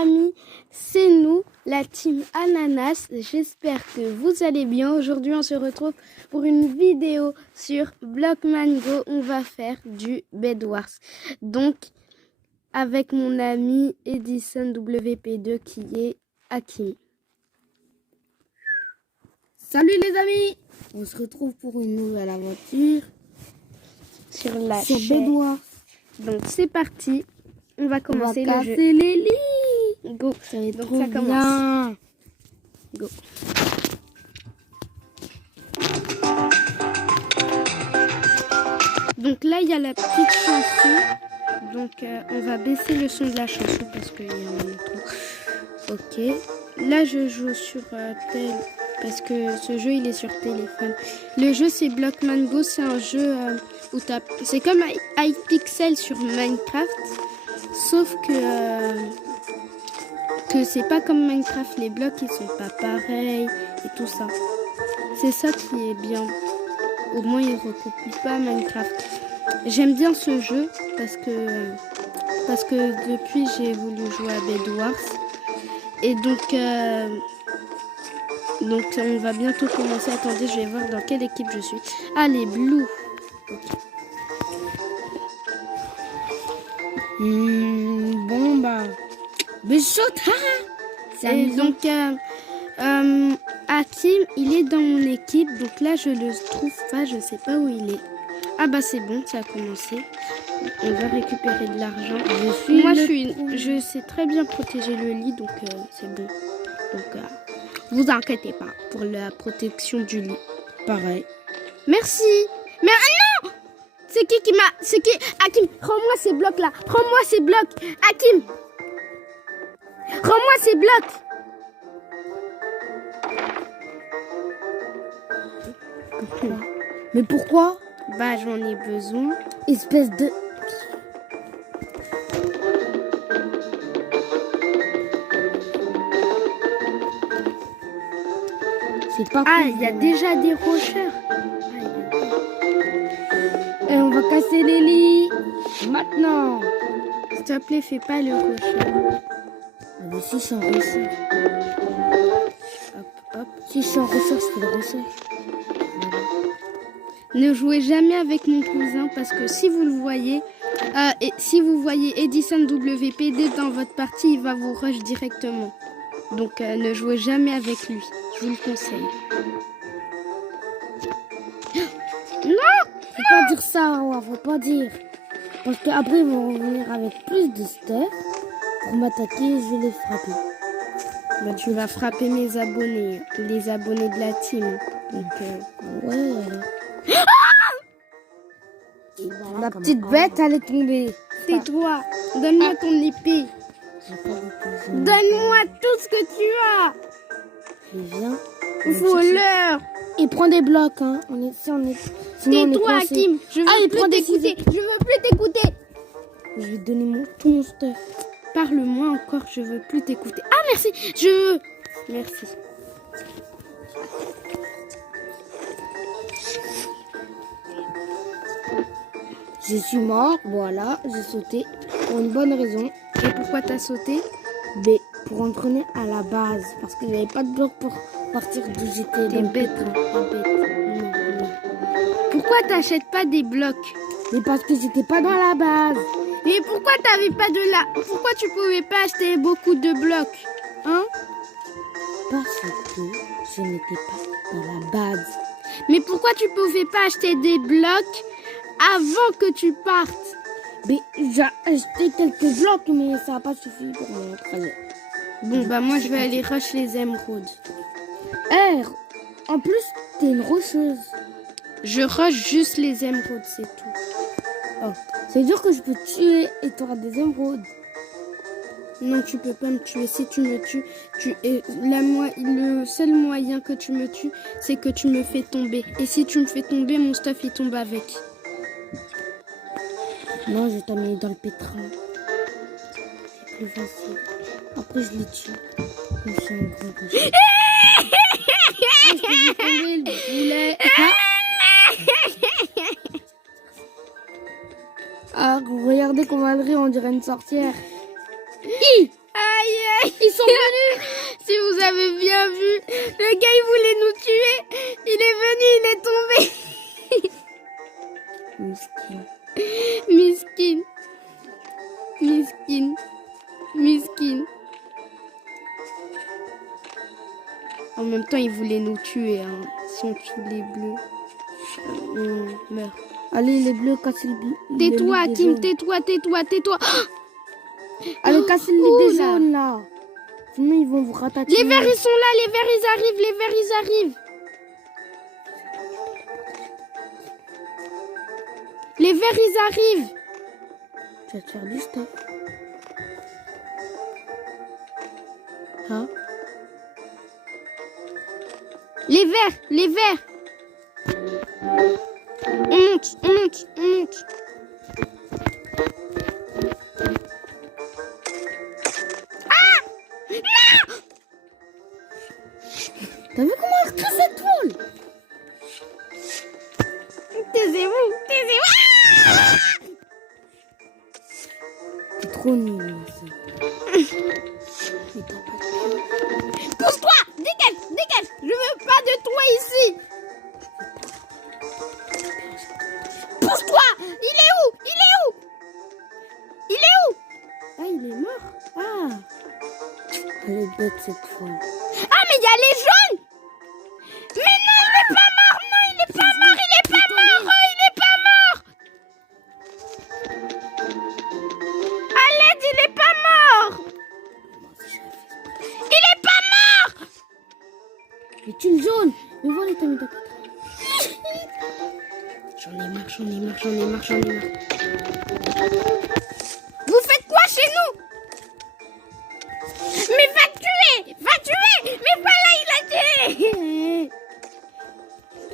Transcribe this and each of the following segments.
amis, c'est nous, la team Ananas. J'espère que vous allez bien. Aujourd'hui, on se retrouve pour une vidéo sur Blockman Go. On va faire du Bed Wars. Donc, avec mon ami Edison WP2 qui est Hakim. Salut les amis, on se retrouve pour une nouvelle aventure sur la sur chaîne. Bed Wars. Donc c'est parti, on va commencer on va le jeu. casser les lits. Go. Ça va être Donc trop ça commence. bien. Go. Donc là il y a la petite chanson. Donc on va baisser le son de la chanson parce qu'il y en a trop. Ok. Là je joue sur tel parce que ce jeu il est sur téléphone. Le jeu c'est Blockman Go, c'est un jeu où c'est comme iPixel sur Minecraft, sauf que c'est pas comme Minecraft, les blocs ils sont pas pareils et tout ça. C'est ça qui est bien. Au moins il recopie pas Minecraft. J'aime bien ce jeu parce que depuis j'ai voulu jouer à Bed Wars et donc on va bientôt commencer. Attendez, je vais voir dans quelle équipe je suis. Ah, les Blue. Okay. Bon bah, Béchot, et donc Hakim, il est dans mon équipe. Donc là, je le trouve pas. Je sais pas où il est. Ah bah c'est bon, ça a commencé. On va récupérer de l'argent. Je sais très bien protéger le lit, donc c'est bon. Donc vous inquiétez pas pour la protection du lit. pareil. Merci. Mais non, c'est qui m'a... C'est qui? Hakim, rends-moi ces blocs là. Rends-moi ces blocs. Hakim, rends-moi ces blocs. Mais pourquoi? Bah j'en ai besoin. Espèce de... C'est pas Ah, cool, il y a déjà des rocheurs. Et on va casser les lits. Maintenant. S'il te plaît, fais pas le rocher. Mais si c'est un ressort. Hop, hop. Si c'est un ressort, c'est le ressort. Ne jouez jamais avec mon cousin parce que si vous le voyez, et si vous voyez Edison WPD dans votre partie, il va vous rush directement. Donc ne jouez jamais avec lui. Je vous le conseille. Faut pas dire ça, ouais, faut pas dire. Parce qu'après, ils vont revenir avec plus de stuff pour m'attaquer et je vais les frapper. Bah, tu vas frapper mes abonnés, les abonnés de la team. Donc, ouais, la petite bête, elle est tombée. c'est toi. Donne-moi ton épée. Donne-moi tout ce que tu as. Et viens. Voleur. Et prends des blocs, hein. C'est toi, Hakim. Je veux plus t'écouter. Je veux plus t'écouter. Je vais te donner tout mon stuff. Parle-moi encore, je veux plus t'écouter. Ah, merci. Je veux. Merci. Je suis mort, voilà, j'ai sauté pour une bonne raison. Et pourquoi t'as sauté? B, pour entraîner à la base, parce que j'avais pas de bloc pour partir d'où j'étais. T'es bête, hein. T'es bête. Non. Pourquoi t'achètes pas des blocs? Mais parce que j'étais pas dans la base. Mais pourquoi t'avais pas de là? Pourquoi tu pouvais pas acheter beaucoup de blocs? Hein? Parce que je n'étais pas dans la base. Mais pourquoi tu pouvais pas acheter des blocs avant que tu partes? Mais j'ai acheté quelques blocs, mais ça n'a pas suffi pour mon trajet. Bon, bah moi je vais aller rush les émeraudes. En plus, t'es une rocheuse. Je rush juste les émeraudes, c'est tout. Oh, c'est dur que je peux te tuer et t'auras des émeraudes. Non, tu peux pas me tuer. Si tu me tues, le seul moyen que tu me tues, c'est que tu me fais tomber. Et si tu me fais tomber, mon stuff il tombe avec. Non, je vais t'amener dans le pétrin. C'est plus facile. Après, je les tue. Je suis un gros cochon. Je peux tomber le boulet. Ah, regardez comment elle rit, on dirait une sorcière. Aïe! Ils sont venus. Si vous avez bien vu, le gars il voulait nous tuer. Il est venu, il est tombé. Miskin. Miskin. En même temps, il voulait nous tuer. Hein. Ils sont tous les bleus. On meurt. Allez, les bleus, cassez le bleu. Tais-toi, Hakim, tais-toi. Allez, cassez Oh les là. jaunes là. Sinon, ils vont vous ratatiner. Les verts, ils sont là. Les verts, ils arrivent. Les verts, ils arrivent. Tu vas te faire du stuff. Hein? Les verts. On monte. T'as vu comment elle crée cette toile? Taisez-vous. T'es trop nul, là, ça. Mais t'as pas de cœur. Pousse-toi. Dégage. Je veux pas de toi ici. Pousse-toi. Il est où? Ah, il est mort. Ah. Elle est bête cette fois. Ah, mais il y a les jaunes. Mais non, il est pas mort. Il est pas mort. À l'aide, il est pas mort. Mais tu le jaune. Mais voilà, t'as mis ta côté. J'en ai marre. Vous faites quoi chez nous? Mais va tuer. Mais voilà, il a tué.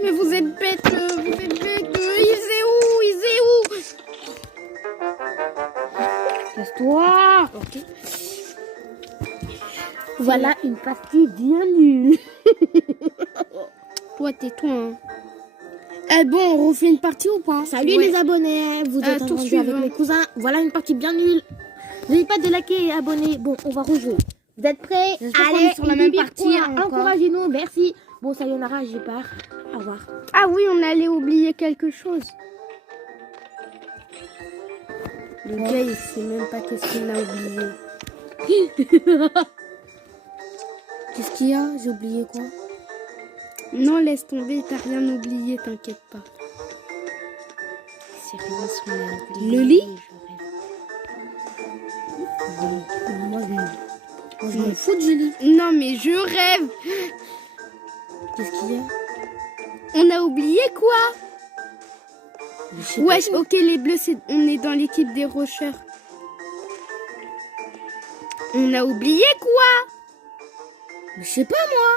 Mais vous êtes bêtes. Il est où? Casse-toi. Ok. Voilà une partie bien nulle. Toi, tais-toi. Hein. Bon, on refait une partie ou pas? Salut Ouais. les abonnés, vous êtes tour rendus avec suivant. mes cousins. Voilà une partie bien nulle. N'oubliez pas de liker et abonner. Bon, on va rejouer. Vous êtes prêts? J'espère qu'on est sur la même partie, hein, encore. Encouragez-nous, merci. Bon, sayonara, je pars. Au revoir. Ah oui, on allait oublier quelque chose. Le gars, il sait même pas qu'est-ce qu'il a oublié. Qu'est-ce qu'il y a? J'ai oublié quoi? Non, laisse tomber, t'as rien oublié, t'inquiète pas. C'est rien ce qu'on a oublié. Le lit? Je rêve. Moi, je m'en fous de Julie. Non, mais je rêve. Qu'est-ce qu'il y a? On a oublié quoi? Je sais pas. Wesh, ok, les bleus, on est dans l'équipe des rocheurs. On a oublié quoi? Je sais pas moi.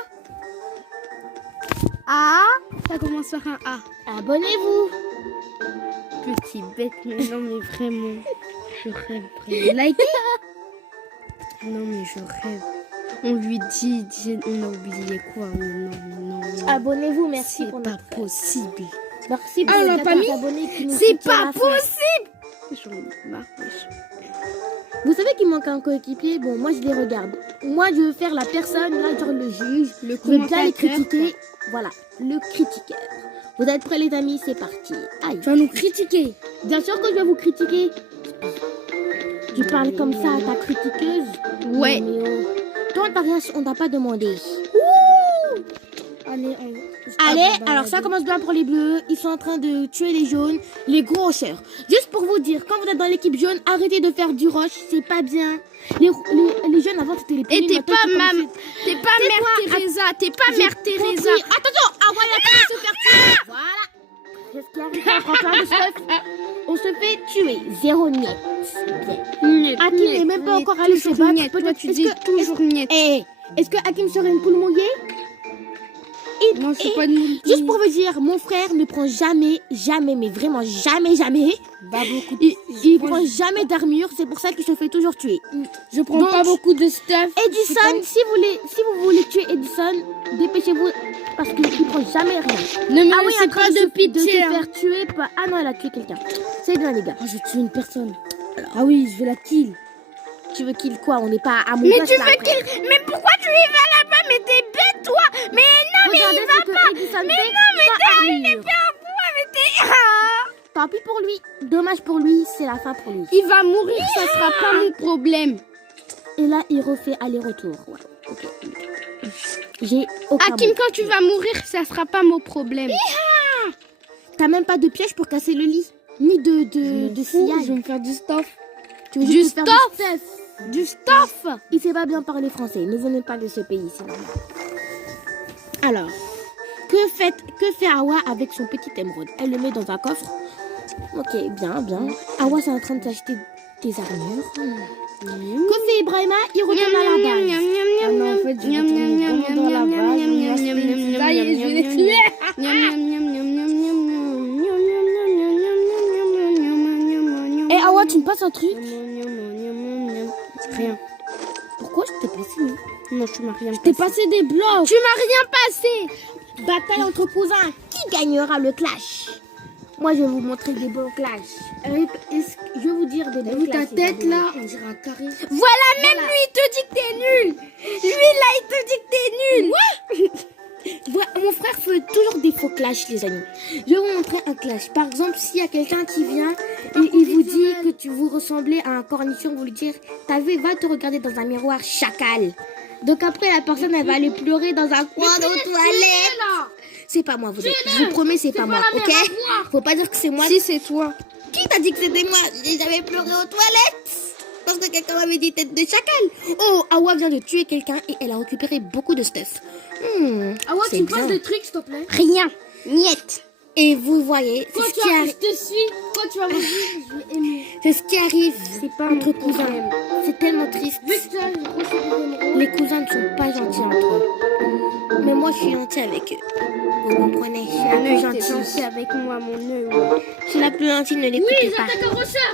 A, ça commence par un A. Abonnez-vous. Petit bête, mais non, mais vraiment. Je rêve vraiment. Likez. Non, mais je rêve. On lui dit, on a oublié quoi? Mais non. Abonnez-vous, merci C'est pour pas notre... possible. Merci pour Ah, on les l'a pas 14 mis abonnés qui nous C'est soutiennent pas à la fin. possible. J'en ai marre, wesh. Vous savez qu'il manque un coéquipier? Bon, moi je les regarde. Moi je veux faire la personne, là, genre le juge. Le Je veux bien les commentateur, critiquer. Voilà, le critiqueur. Vous êtes prêts les amis? C'est parti. Aïe. Tu vas nous critiquer. Bien sûr que je vais vous critiquer. Tu parles comme ça à ta critiqueuse? Ouais. Non, mais oh. Toi on t'a pas demandé. Allez, Allez, alors ça commence bien pour les bleus. Ils sont en train de tuer les jaunes, les gros rocheurs. Juste pour vous dire, quand vous êtes dans l'équipe jaune, arrêtez de faire du rush, c'est pas bien. Les jeunes avant c'était les Et premiers. t'es maintenant, pas ils Mère Tais-toi, Teresa. T'es pas Mère Teresa. compris. Attention, ah voilà, on se faire tuer. Voilà. Qu'est-ce qui arrive? On prend plein de stuff. On se fait tuer. 0 niet. Hakim n'est même pas encore allé se battre. Niet. Toi, Peut-être tu dis toujours niet. Est-ce que Hakim serait une poule mouillée? Non, c'est pas une Juste pour vous dire, mon frère ne prend jamais, mais vraiment jamais, Pas beaucoup. il prend jamais d'armure, c'est pour ça qu'il se fait toujours tuer. Je prends Donc, pas beaucoup de stuff. Edison, si vous voulez tuer Edison, dépêchez-vous parce qu'il prend jamais rien. Ne me Ah oui, laissez en train pas de se pitié. hein. faire tuer par... Ah non, elle a tué quelqu'un. C'est bien les gars. Oh, je tue une personne. Ah oui, je vais la kill. Tu veux qu'il quoi? On n'est pas à mon Mais place, tu là, veux après. qu'il... Mais pourquoi tu y vas là-bas? Mais t'es bête, toi! Mais non, mais Regardez il ce va que pas! Edison Mais fait non, mais sans t'as une armure. épée en bois, mais t'es... Ah. Tant pis pour lui. Dommage pour lui, c'est la fin pour lui. Il va mourir, ça sera pas mon problème. Et là, il refait aller-retour. Ouais, ok. J'ai aucun Hakim, mot. quand tu vas mourir, ça sera pas mon problème. T'as même pas de piège pour casser le lit. Ni de sillage. Je vais me faire du stuff. Tu veux Du juste te faire stuff. Du stuff. Il sait pas bien parler français. Ne venez pas de ce pays, c'est normal. Alors, que fait Awa avec son petit émeraude? Elle le met dans un coffre. Ok, bien, bien. Awa, c'est en train de s'acheter des armures. Que fait Ibrahima? Il retourne à la base. Ah non, en fait, je vais retourner vraiment dans la base. Ça y est, je vais les tuer. Et Awa, tu me passes un truc? Rien. Pourquoi je t'ai passé? Non, tu m'as rien T'es passé des blocs. Tu m'as rien passé. Bataille entre cousins. Qui gagnera le clash? Moi, je vais vous montrer des bons clashs. Je vais vous dire des bons Vu ta clashs. tête là, on dirait un carré. Voilà, même lui, il te dit que t'es nul. Lui, là, il te dit que t'es nul. Mon frère fait toujours des faux clashs, les amis. Je vais vous montrer un clash. Par exemple, s'il y a quelqu'un qui vient et il vous dit que vous ressemblez à un cornichon, vous lui dire, t'as vu, va te regarder dans un miroir, chacal. Donc après, la personne, elle va aller pleurer dans un coin de toilette. C'est pas moi, je vous promets, c'est pas moi, ok? Faut pas dire que c'est moi. Si, c'est toi. Qui t'a dit que c'était moi? J'ai jamais pleuré aux toilettes. Parce que quelqu'un m'avait dit tête de chacal. Oh, Awa vient de tuer quelqu'un et elle a récupéré beaucoup de stuff. Awa, c'est tu me passes bien. des trucs, s'il te plaît. Rien. Niet. Et vous voyez, Quand c'est ce tu qui vas, je arrive. te suis. Quand tu vas me dire, je vais aimer. C'est ce qui arrive C'est pas entre mon cousins. problème. C'est tellement triste. Vu que tu as reçu des émeraudes. Les cousins ne sont pas gentils entre eux. Mais moi, je suis gentille avec eux. Vous comprenez? Je suis la Mon plus œil, t'es gentille. gentil avec moi, mon œil. Ouais. Je suis la plus gentille, ne l'écoutez Oui, pas. j'attaque un rocheur.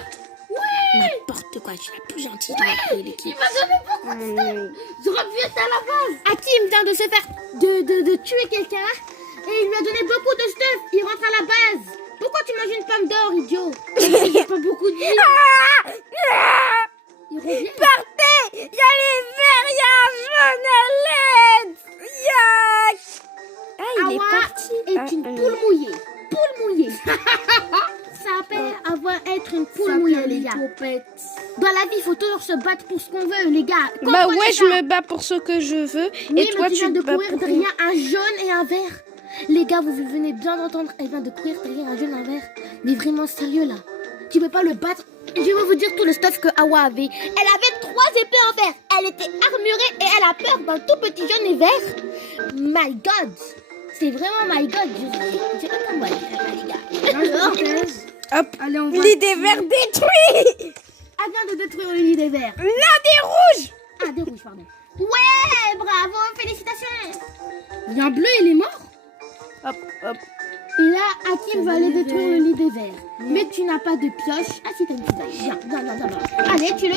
N'importe quoi, je suis la plus gentille de l'équipe. Il m'a donné beaucoup de Mon œil. J'aurais pu être à la base. Hakim vient de se faire de tuer quelqu'un et il lui a donné beaucoup de stuff. Il rentre à la base. Pourquoi tu manges une pomme d'or, idiot? J'ai pas beaucoup de vie. Il revient. Partez. Il y a les verts, il y a un jaune à l'aide. Yak. Ah, il est Awa parti. est une poule mouillée. Poule mouillée. Ça appelle être une poule mouillée, les gars. Dans la vie, il faut toujours se battre pour ce qu'on veut, les gars. Bah Comprenez ouais, ça? je me bats pour ce que je veux. Oui, et toi, mais tu viens tu de te bats courir pour derrière un jaune et un vert. Les gars, vous venez bien d'entendre, elle vient de courir derrière un jaune et un vert. Mais vraiment sérieux là. Tu peux pas le battre. Je vais vous dire tout le stuff que Awa avait. Elle avait 3 épées en fer. Elle était armurée et elle a peur d'un tout petit jaune et vert. My God. C'est vraiment my God. J'ai pas comment dire, les gars. Hop. Allez, on va. L'idée vert détruit. Elle vient de détruire le lit des verts. Non, des rouges. Ah, des rouges, pardon. Ouais, bravo, félicitations. Il y a un bleu, il est mort. Hop, hop. Et là, Hakim va aller détruire le lit des verts. Mais tu n'as pas de pioche. Ah si, t'as une petite dague. Viens. Allez, tue-le.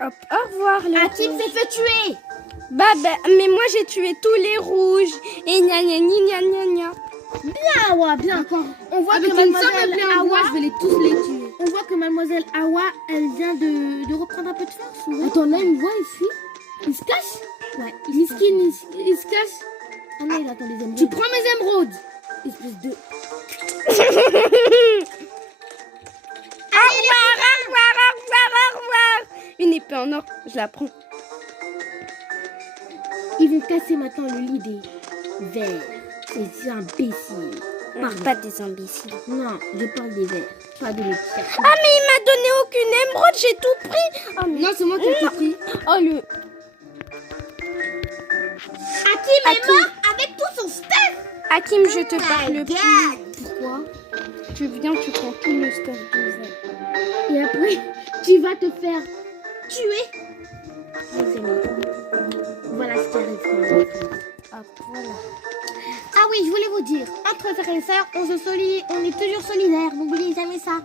Hop, au revoir, les Hakim rouges. s'est fait tuer. Bah, mais moi, j'ai tué tous les rouges. Et gna gna gna gna gna. Bien, Awa, bien. On voit Avec que une mademoiselle simple épée en bois, Awa, je vais les tous les tuer. on voit que mademoiselle Awa, elle vient de reprendre un peu de force. Ouais. Attends, là, il me voit ici. Il se cache. Ouais, il se cache. Il se cache. Ah non, il attend les émeraudes. Tu prends mes émeraudes. Espèce de... Au revoir. Une épée en or, je la prends. Ils vont casser maintenant le lit des verts. Ces imbéciles. Pas des imbéciles. Non, je parle des verts. Pas de l'autre. Ah, mais il m'a donné aucune émeraude, j'ai tout pris. Oh, mais... Non, c'est moi qui ai pris. oh le... Hakim est Hakim. mort avec tout son stuff. Hakim, je te parle plus. Pourquoi? Tu viens, tu prends tout le stuff du vert. Et après, tu vas te faire tuer. Les amis, voilà ce qui arrive quand on est frères. Hop, voilà. Ah oui, je voulais vous dire, entre frères et sœurs, on est toujours solidaires. N'oubliez jamais ça.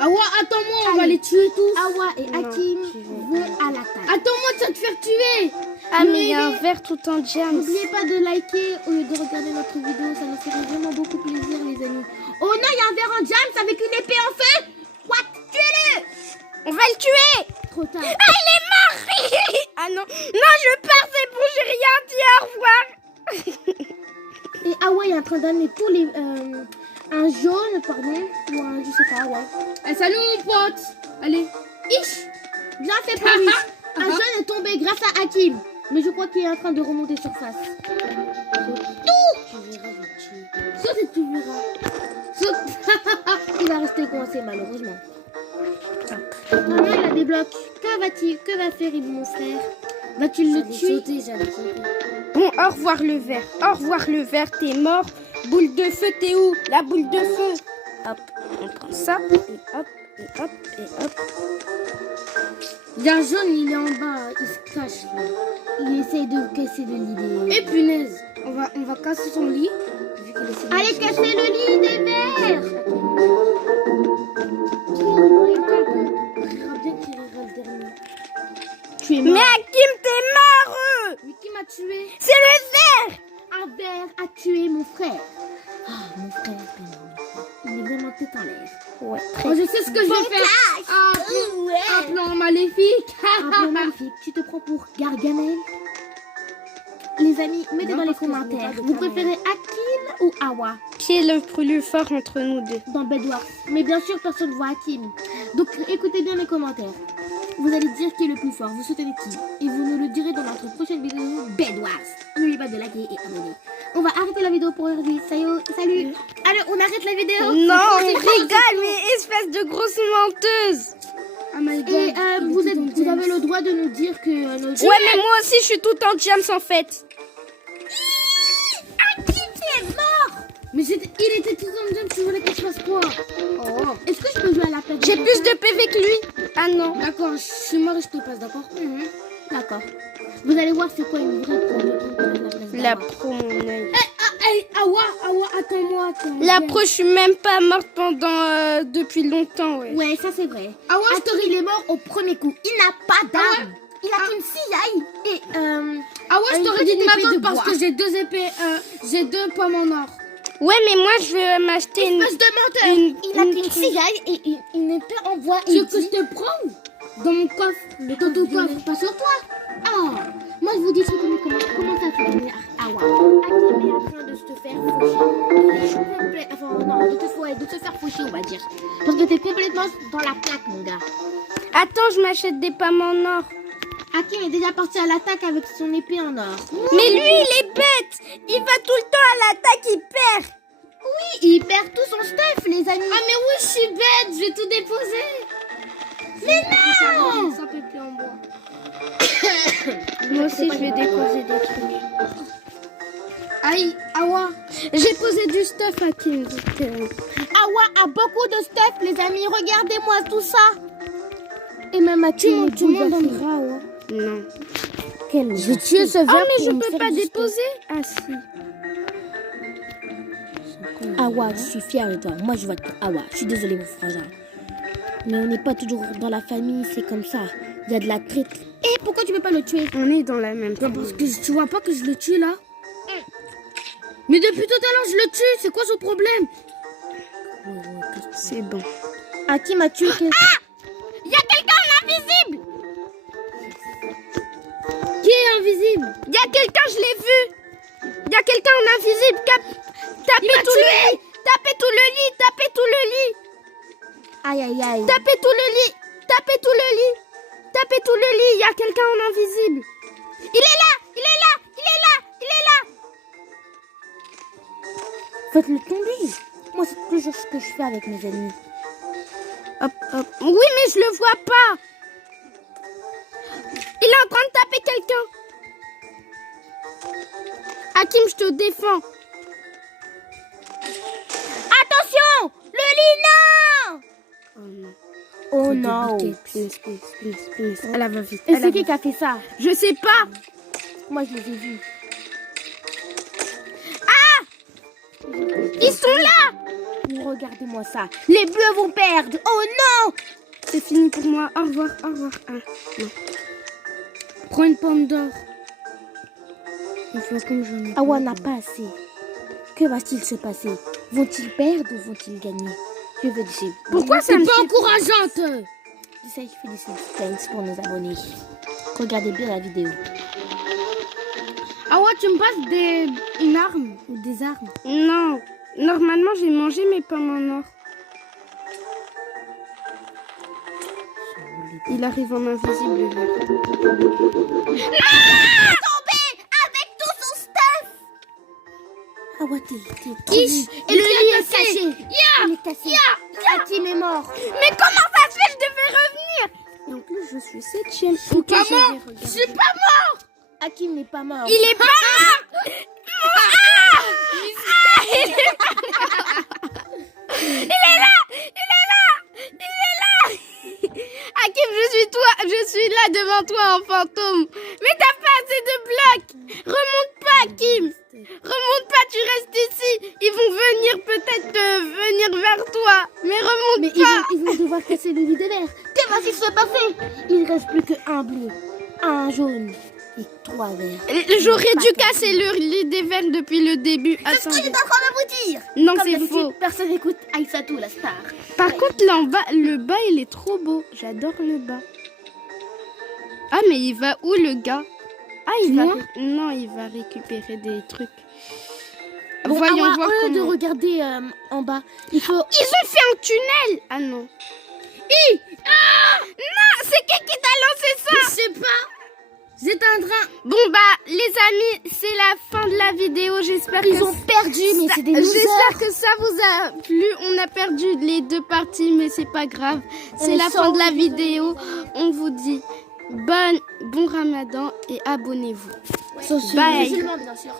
Awa, attends-moi, on va Allez. les tuer tous. Awa et Non, Hakim tu vont veux à l'attaque. Attends-moi, tu vas te faire tuer. Ah, mais il y a un vert tout en jams. N'oubliez pas de liker au lieu de regarder notre vidéo, ça nous ferait vraiment beaucoup plaisir, les amis. Oh non, il y a un verre en jams avec une épée en feu. What? Tuez-le. On va le tuer. trop tard. Ah non, non, je pars, c'est bon, j'ai rien dit, au revoir. Et Awa est en train d'amener tous les... un jaune, pardon, ou un... je sais pas, ouais. Eh, salut mon pote. Allez. Ich. Bien fait pour lui. Un jaune est tombé grâce à Hakim. Mais je crois qu'il est en train de remonter surface. Saute et tu verras. Saute. Il va rester coincé malheureusement. Maintenant il a des blocs. Que va faire mon frère? Va-t-il le tuer? Bon, au revoir le verre. Au revoir le verre, t'es mort. Boule de feu, t'es où? La boule de feu. Hop, on prend ça. Et hop, et hop, et hop. Il y a un jaune, il est en bas. Il se cache là. Il essaye de casser le lit des... Et punaise, on va casser son lit. Allez, casser le lit des verres. Tu es mort. Mais Hakim, t'es mort. Mais qui m'a tué? C'est le verre. Un verre a tué mon frère. Ah, mon frère, il est vraiment tête en l'air. Ouais, Oh, je sais ce que je vais faire. Un plan maléfique. Un plan maléfique. Tu te prends pour Gargamel? Les amis, mettez dans les commentaires. Vous préférez Hakim ou Awa Qui est le plus fort entre nous deux? dans Bedwars? Mais bien sûr, personne ne voit Hakim. Donc, écoutez bien les commentaires. Vous allez dire qui est le plus fort. Vous soutenez qui? Et vous nous le direz dans notre prochaine vidéo Bedwars. N'oubliez pas de liker et abonner. On va arrêter la vidéo pour aujourd'hui. Salut. Allez, on arrête la vidéo. Non, on C'est bon, rigole, mais espèce de grosse menteuse. Oh my God. Et vous avez le droit de nous dire que nos Ouais, mais moi aussi, je suis tout en James en fait. Mais il était tout en jump, tu voulais que je fasse quoi? Oh. Est-ce que je peux jouer à la place? J'ai plus de PV que lui. Ah non. D'accord, je suis mort et je te passe, d'accord? D'accord. Vous allez voir c'est quoi une vraie pro. La pro, mon œil. Awa, attends-moi. La pro, je suis même pas morte pendant depuis longtemps, ouais. Ouais, ça c'est vrai. Awa, il est mort au premier coup. Il n'a pas d'arme. Il a qu'une cisaille. Et je t'aurais dit de m'attendre parce que j'ai deux épées, j'ai deux pommes en or. Ouais, mais moi, je vais m'acheter une... espèce de menteur. Il a qu'une cisaille et une épée en bois. Tu veux que je te prends dans mon coffre, dans ton coffre, pas sur toi. Ah, moi je vous dis comment ça fait venir Awa. Hakim est en train de se faire faucher. De se faire faucher, on va dire. Parce que t'es complètement dans la plaque, mon gars. Attends, je m'achète des pommes en or. Hakim est déjà parti à l'attaque avec son épée en or. Mais lui, il est bête. Il va tout le temps à l'attaque, il perd. Oui, il perd tout son stuff, les amis. Ah, mais oui, je suis bête. Je vais tout déposer. Mais non! Ça peut plus en bois. Moi aussi, je vais déposer des trucs. Aïe, Awa. J'ai posé du stuff à Kim. Awa a beaucoup de stuff, les amis. Regardez-moi tout ça. Et même à tout le monde donnera, Awa. Non. Je tue ce verre. Oh, mais je peux pas déposer. Ah, si. Awa, je suis fière de toi. Moi, je vote pour Awa. Je suis désolée, mon frangin. Mais on n'est pas toujours dans la famille, c'est comme ça. Il y a de la traite. Et pourquoi tu veux pas le tuer? On est dans la même famille. Parce que tu vois pas que je le tue là? Mais depuis tout à l'heure, je le tue. C'est quoi son problème? C'est bon. Hakim a tué quelqu'un. Ah! Il y a quelqu'un en invisible! Qui est invisible? Il y a quelqu'un, je l'ai vu! Il y a quelqu'un en invisible! Tapez tout le lit! Tapez tout le lit! Tapez tout le lit! Aïe, aïe, aïe. Tapez tout le lit! Tapez tout le lit! Tapez tout le lit! Il y a quelqu'un en invisible! Il est là! Il est là! Il est là! Il est là! Faites-le tomber. Moi, c'est toujours ce que je fais avec mes ennemis. Hop, hop. Oui, mais je le vois pas! Il est en train de taper quelqu'un! Hakim, je te défends! Attention! Le lit, non! Oh non! Elle va vite. Et c'est qui a fait ça? Je sais pas! Moi, je les ai vus. Ils sont là! Regardez-moi ça. Les bleus vont perdre. Oh non! C'est fini pour moi. Au revoir, au revoir. Ah, non. Prends une pomme d'or. Il faut comme j'en ai. Awa n'a pas assez. Que va-t-il se passer? Vont-ils perdre ou vont-ils gagner? Je veux dire. Pourquoi ça me pas encourageante? J'essaie de faire du suspense pour nos abonnés. Regardez bien la vidéo. Ah ouais, tu me passes une arme. Ou des armes. Non. Normalement, j'ai mangé mes pommes en or. Il arrive en invisible, le verre. Ah ouais, t'es Ish, et le lit est caché. Il est cassé. Hakim est mort. Mais comment ça se fait? Je devais revenir. Et en plus, je suis 7ème. Je suis Ok, pas je mort. vais regarder. Je suis pas mort. Hakim n'est pas mort. Il est pas mort. Hakim, je suis là devant toi en fantôme. Mais t'as pas assez de blocs. Remonte pas, Hakim. Remonte pas, tu restes ici. Ils vont venir peut-être venir vers toi. Mais remonte Mais pas. ils vont devoir casser le lit de verre. Qu'est-ce qui se passe? Il reste plus qu'un bleu, un jaune et 3 verts. J'aurais dû casser le lit des verres depuis le début. C'est ce que j'étais en train de vous dire. Non, Comme c'est d'habitude, faux. personne n'écoute Aïssatou, la star. Par contre, là en bas, le bas, il est trop beau. J'adore le bas. Ah, mais il va où le gars? Ah, Moi Non, il va récupérer des trucs. Bon, Voyons Awa, voir au lieu de comment. regarder en bas, il faut... Ils ont fait un tunnel. Ah non. Non, c'est qui t'a lancé ça? Je sais pas. C'est un drain. Bon bah, les amis, c'est la fin de la vidéo. J'espère que Ils ont perdu, mais c'est des losers. j'espère que ça vous a plu. On a perdu les 2 parties, mais c'est pas grave. C'est est la fin de la sans- vidéo. On vous dit bon ramadan et abonnez-vous. Sauf Bye. musulmans, bien sûr.